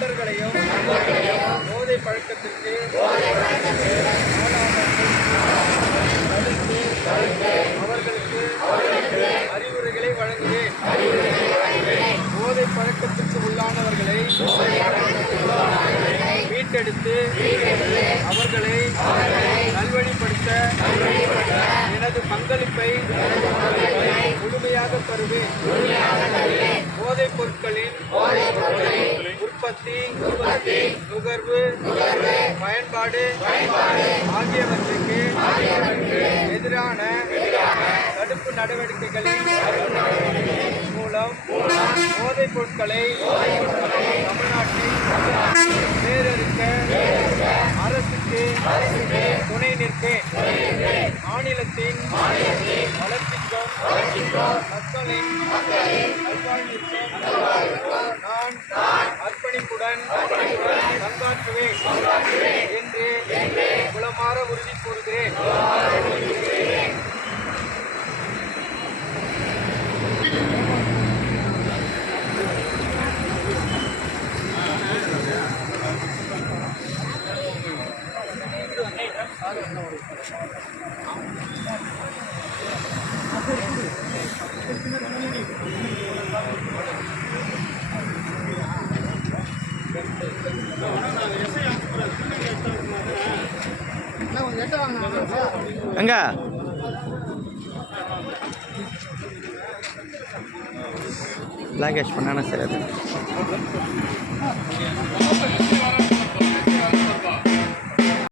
தொண்டர்களையும் போதை பழக்கத்திற்கு அவர்களுக்கு அறிவுரைகளை வழங்குவேன். போதை பழக்கத்திற்கு உள்ளானவர்களை மீட்டெடுத்து அவர்களை நல்வழிப்படுத்த எனது பங்களிப்பை முழுமையாக தருவேன். போதைப் பொருட்களின் உற்பத்தி, நுகர்வு, பயன்பாடு ஆகியவற்றுக்கு எதிரான தடுப்பு நடவடிக்கைகளின் மூலம் போதைப் பொருட்களை தமிழ்நாட்டில் வேறறுக்க அரசுக்கு துணை நிற்பேன். மாநிலத்தின் வளர்ச்சிக்கும் மக்களின் நல்வாழ்விற்கும் நான் அர்ப்பணிப்புடன் பங்காற்றுவேன் என்று உளமாற உறுதி கூறுகிறேன். எங்க லாகேஷ் பண்ணானா சரி அது